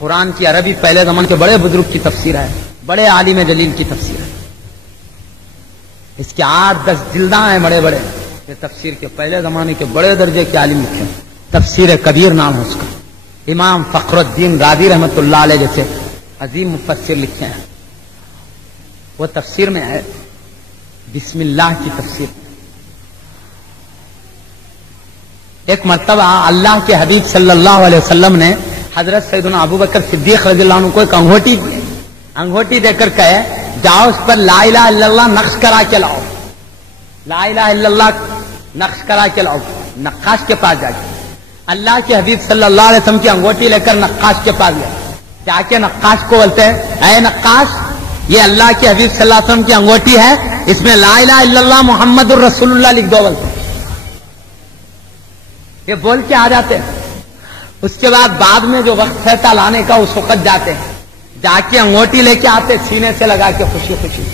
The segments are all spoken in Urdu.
قرآن کی عربی پہلے زمان کے بڑے بزرگ کی تفسیر ہے، بڑے عالم جلیل کی تفسیر ہے. اس کے 8-10 جلداں ہیں بڑے بڑے. یہ تفسیر کے پہلے زمانے کے بڑے درجے کے عالم لکھے ہیں. تفسیر کبیر نام ہے اس کا. امام فخر الدین رازی رحمت اللہ علیہ جیسے عظیم مفسر لکھے ہیں. وہ تفسیر میں ہے بسم اللہ کی تفسیر. ایک مرتبہ اللہ کے حبیب صلی اللہ علیہ وسلم نے حضرت سیدنا ابو بکر صدیق رضی اللہ عنہ کو ایک انگوٹی دے کر کہے جاؤ اس پر لا الہ الا اللہ نقش کرا کے لاؤ. لا الہ الا اللہ نقش کرا کے لاؤ. نقاش کے پاس جا کے اللہ کے حبیب صلی اللہ علیہ وسلم کی انگوٹی لے کر نقاش کے پاس گیا. جا کے نقاش کو بولتے ہیں اے نقاش یہ اللہ کے حبیب صلی اللہ علیہ وسلم کی انگوٹی ہے، اس میں لا الہ الا اللہ محمد الرسول اللہ لکھ دو. بولتے یہ بول کے آ جاتے ہیں. اس کے بعد میں جو وقت رہتا لانے کا اس وقت جاتے ہیں. جا کے انگوٹی لے کے آتے سینے سے لگا کے خوشی خوشی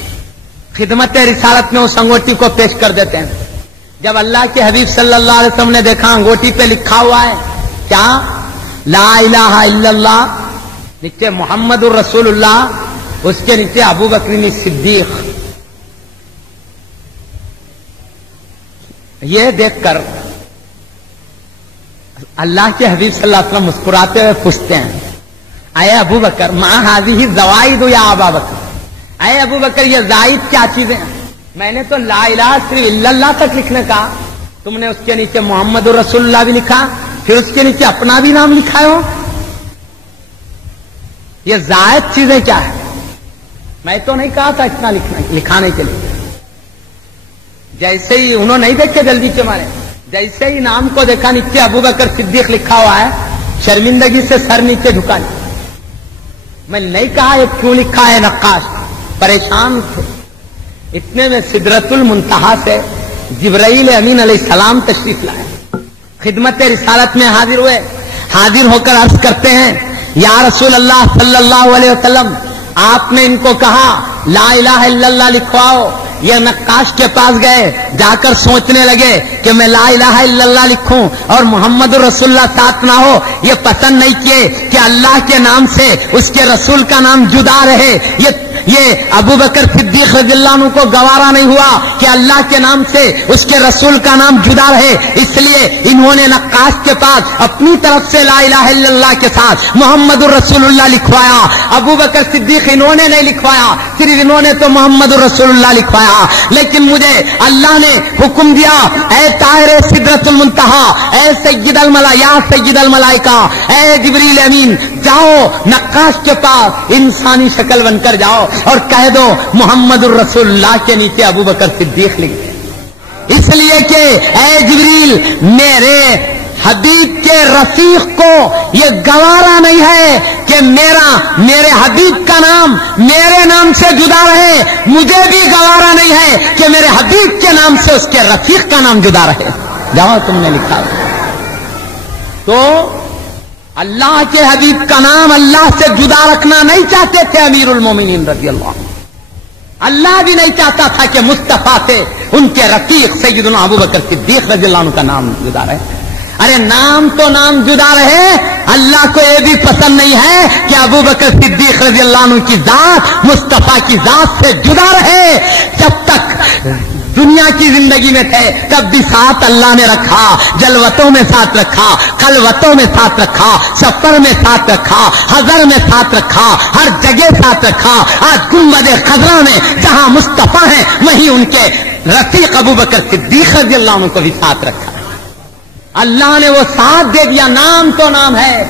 خدمت رسالت میں اس انگوٹی کو پیش کر دیتے ہیں. جب اللہ کے حبیب صلی اللہ علیہ وسلم نے دیکھا انگوٹی پہ لکھا ہوا ہے کیا لا الہ الا اللہ، نیچے محمد الرسول اللہ، اس کے نیچے ابو بکر صدیق. یہ دیکھ کر اللہ کے حبیب صلی اللہ علیہ وسلم مسکراتے ہوئے پوچھتے ہیں اے ابو بکر ما هذه زوائد یا ابا بکر، اے ابو بکر یہ زائد کیا چیزیں ہیں؟ میں نے تو لا الہ صرف الا اللہ تک لکھنے کا، تم نے اس کے نیچے محمد الرسول اللہ بھی لکھا، پھر اس کے نیچے اپنا بھی نام لکھا ہو. یہ زائد چیزیں کیا ہے؟ میں تو نہیں کہا تھا اتنا لکھانے کے لیے. جیسے ہی انہوں نہیں دیکھے جلدی کے مارے، جیسے ہی نام کو دیکھا نیچے ابو بکر صدیق لکھا ہوا ہے شرمندگی سے سر نیچے جھکا لیا. میں نہیں کہا یہ کیوں لکھا ہے. نقاش پریشان تھے. اتنے میں سدرۃ المنتہا سے جبرائیل امین علیہ السلام تشریف لائے، خدمت رسالت میں حاضر ہوئے. حاضر ہو کر عرض کرتے ہیں یا رسول اللہ صلی اللہ علیہ وسلم آپ نے ان کو کہا لا الہ الا اللہ لکھواؤ. یہ نقاش کے پاس گئے، جا کر سوچنے لگے کہ میں لا الہ الا اللہ لکھوں اور محمد رسول اللہ ساتھ نہ ہو. یہ پسند نہیں کیے کہ اللہ کے نام سے اس کے رسول کا نام جدا رہے. یہ ابو بکر صدیق رضی اللہ عنہ کو گوارا نہیں ہوا کہ اللہ کے نام سے اس کے رسول کا نام جدا رہے. اس لیے انہوں نے نقاش کے پاس اپنی طرف سے لا الہ الا اللہ کے ساتھ محمد الرسول اللہ لکھوایا. ابو بکر صدیق انہوں نے نہیں لکھوایا، صرف انہوں نے تو محمد الرسول اللہ لکھوایا. لیکن مجھے اللہ نے حکم دیا اے طاہر سدرۃ المنتہا، اے سید الملائکہ، یا سید الملائکہ، اے جبریل امین جاؤ نقاش کے پاس انسانی شکل بن کر جاؤ اور کہہ دو محمد الرسول اللہ کے نیچے ابو بکر صدیق لکھ دے. اس لیے کہ اے جبریل میرے حبیب کے رفیق کو یہ گوارا نہیں ہے کہ میرے حبیب کا نام میرے نام سے جدا رہے. مجھے بھی گوارا نہیں ہے کہ میرے حبیب کے نام سے اس کے رفیق کا نام جدا رہے. جاؤ تم نے لکھا. تو اللہ کے حبیب کا نام اللہ سے جدا رکھنا نہیں چاہتے تھے امیر المومنین رضی اللہ عنہ. اللہ بھی نہیں چاہتا تھا کہ مصطفیٰ سے ان کے رفیق سیدنا ابو بکر صدیق رضی اللہ عنہ کا نام جدا رہے. ارے نام تو نام جدا رہے، اللہ کو یہ بھی پسند نہیں ہے کہ ابو بکر صدیق رضی اللہ عنہ کی ذات مصطفیٰ کی ذات سے جدا رہے. جب تک دنیا کی زندگی میں تھے تب بھی ساتھ اللہ نے رکھا، جلوتوں میں ساتھ رکھا، خلوتوں میں ساتھ رکھا، سفر میں ساتھ رکھا، حضر میں ساتھ رکھا، ہر جگہ ساتھ رکھا. آج گنبد خضرا میں جہاں مصطفیٰ ہیں وہیں ان کے رفیق ابو بکر صدیق رضی اللہ عنہ کو بھی ساتھ رکھا. اللہ نے وہ ساتھ دے دیا. نام تو نام ہے،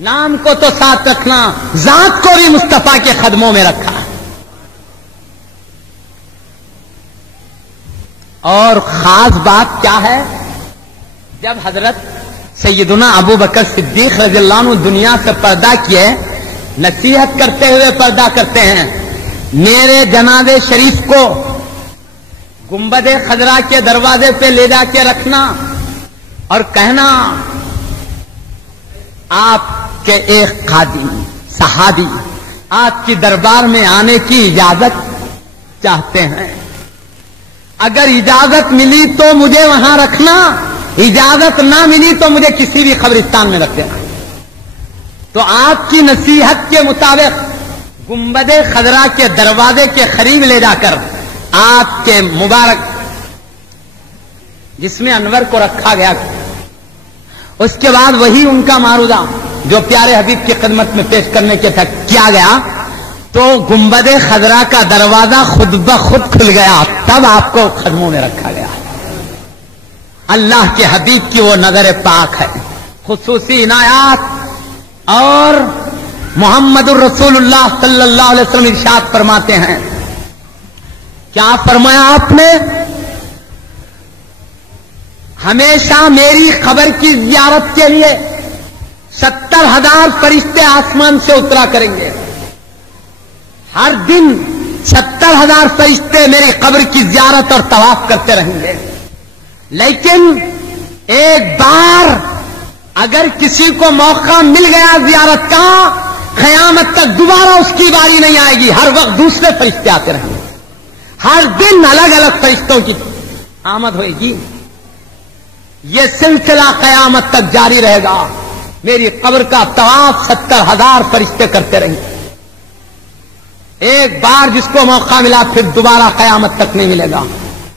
نام کو تو ساتھ رکھنا، ذات کو بھی مصطفیٰ کے قدموں میں رکھا. اور خاص بات کیا ہے، جب حضرت سیدنا ابو بکر صدیق رضی اللہ عنہ دنیا سے پردہ کیے، نصیحت کرتے ہوئے پردہ کرتے ہیں میرے جنازے شریف کو گنبد خضرا کے دروازے پہ لے جا کے رکھنا اور کہنا آپ کے ایک خادم صحابی آپ کی دربار میں آنے کی اجازت چاہتے ہیں. اگر اجازت ملی تو مجھے وہاں رکھنا، اجازت نہ ملی تو مجھے کسی بھی قبرستان میں رکھ دینا. تو آپ کی نصیحت کے مطابق گنبد خضرا کے دروازے کے قریب لے جا کر آپ کے مبارک جس میں انور کو رکھا گیا، اس کے بعد وہی ان کا معروضہ جو پیارے حبیب کی خدمت میں پیش کرنے کے تک کیا گیا، تو گنبد خضرا کا دروازہ خود بخود کھل گیا، تب آپ کو قدموں میں رکھا گیا۔ اللہ کے حبیب کی وہ نظر پاک ہے، خصوصی عنایات۔ اور محمد الرسول اللہ صلی اللہ علیہ وسلم ارشاد فرماتے ہیں، کیا فرمایا آپ نے؟ ہمیشہ میری قبر کی زیارت کے لیے 70,000 فرشتے آسمان سے اترا کریں گے۔ ہر دن 70,000 فرشتے میری قبر کی زیارت اور طواف کرتے رہیں گے، لیکن ایک بار اگر کسی کو موقع مل گیا زیارت کا، قیامت تک دوبارہ اس کی باری نہیں آئے گی، ہر وقت دوسرے فرشتے آتے رہیں گے، ہر دن الگ الگ فرشتوں کی آمد ہوئے گی۔ یہ سلسلہ قیامت تک جاری رہے گا، میری قبر کا طواف 70,000 فرشتے کرتے رہیں گے۔ ایک بار جس کو موقع ملا پھر دوبارہ قیامت تک نہیں ملے گا،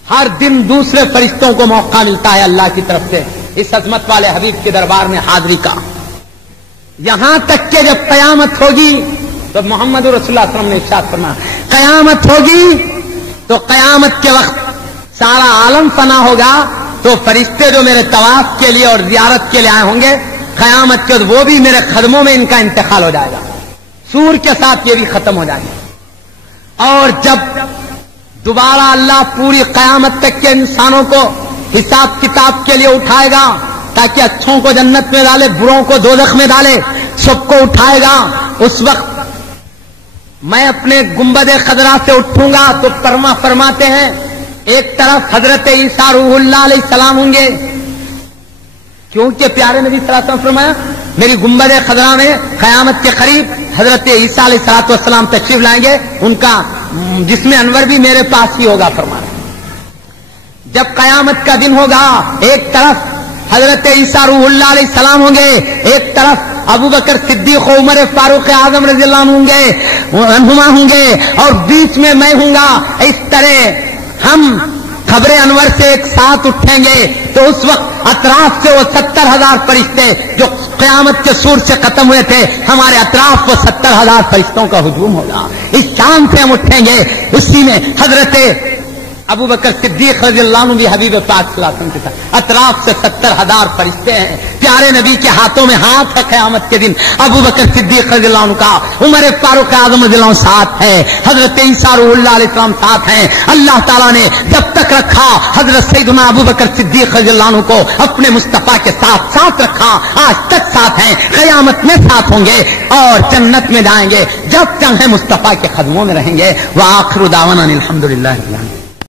ہر دن دوسرے فرشتوں کو موقع ملتا ہے اللہ کی طرف سے اس عظمت والے حبیب کے دربار میں حاضری کا، یہاں تک کہ جب قیامت ہوگی تو محمد رسول اللہ صلی اللہ علیہ وسلم نے ارشاد فرمایا، قیامت ہوگی تو قیامت کے وقت سارا عالم فنا ہوگا، تو فرشتے جو میرے طواف کے لیے اور زیارت کے لیے آئے ہوں گے، قیامت کے وہ بھی میرے قدموں میں ان کا انتقال ہو جائے گا، سور کے ساتھ یہ بھی ختم ہو جائے گا۔ اور جب دوبارہ اللہ پوری قیامت تک کے انسانوں کو حساب کتاب کے لیے اٹھائے گا، تاکہ اچھوں کو جنت میں ڈالے، بروں کو دوزخ میں ڈالے، سب کو اٹھائے گا، اس وقت میں اپنے گنبد خضرا سے اٹھوں گا تو فرماتے ہیں ایک طرف حضرت عیسیٰ روح اللہ علیہ السلام ہوں گے، کیونکہ پیارے نبی صلی اللہ علیہ وسلم فرمایا میری گنبد خضرا میں قیامت کے قریب حضرت عیسیٰ علیہ السلام تشریف لائیں گے، ان کا جسم انور بھی میرے پاس ہی ہوگا۔ فرمایا جب قیامت کا دن ہوگا، ایک طرف حضرت عیسیٰ روح اللہ علیہ السلام ہوں گے، ایک طرف ابو بکر صدیق و عمر فاروق اعظم رضی اللہ عنہ ہوں گے، اور بیچ میں میں ہوں گا۔ اس طرح ہم قبر انور سے ایک ساتھ اٹھیں گے تو اس وقت اطراف سے وہ 70,000 فرشتے جو قیامت کے سور سے ختم ہوئے تھے، ہمارے اطراف وہ 70,000 فرشتوں کا ہجوم ہوگا۔ اس شام سے ہم اٹھیں گے، اسی میں حضرت ابو بکر صدیق رضی اللہ عنہ بھی حبیب پاک صلی اللہ علیہ وسلم کے ساتھ اطراف سے 70,000 فرشتے ہیں، پیارے نبی کے ہاتھوں میں ہاتھ ہے قیامت کے دن، ابو بکر صدیق رضی اللہ عنہ کا، عمر فاروق اعظم رضی اللہ عنہ ساتھ ہے، حضرت عیسیٰ روح اللہ علیہ السلام ساتھ ہیں۔ اللہ تعالیٰ نے جب تک رکھا حضرت سیدنا ابو بکر صدیق رضی اللہ عنہ کو اپنے مصطفیٰ کے ساتھ ساتھ رکھا، آج تک ساتھ ہیں، قیامت میں ساتھ ہوں گے اور جنت میں جائیں گے جب چاہے مصطفیٰ کے قدموں میں رہیں گے۔ وآخر دعوانا الحمدللہ رب العالمین۔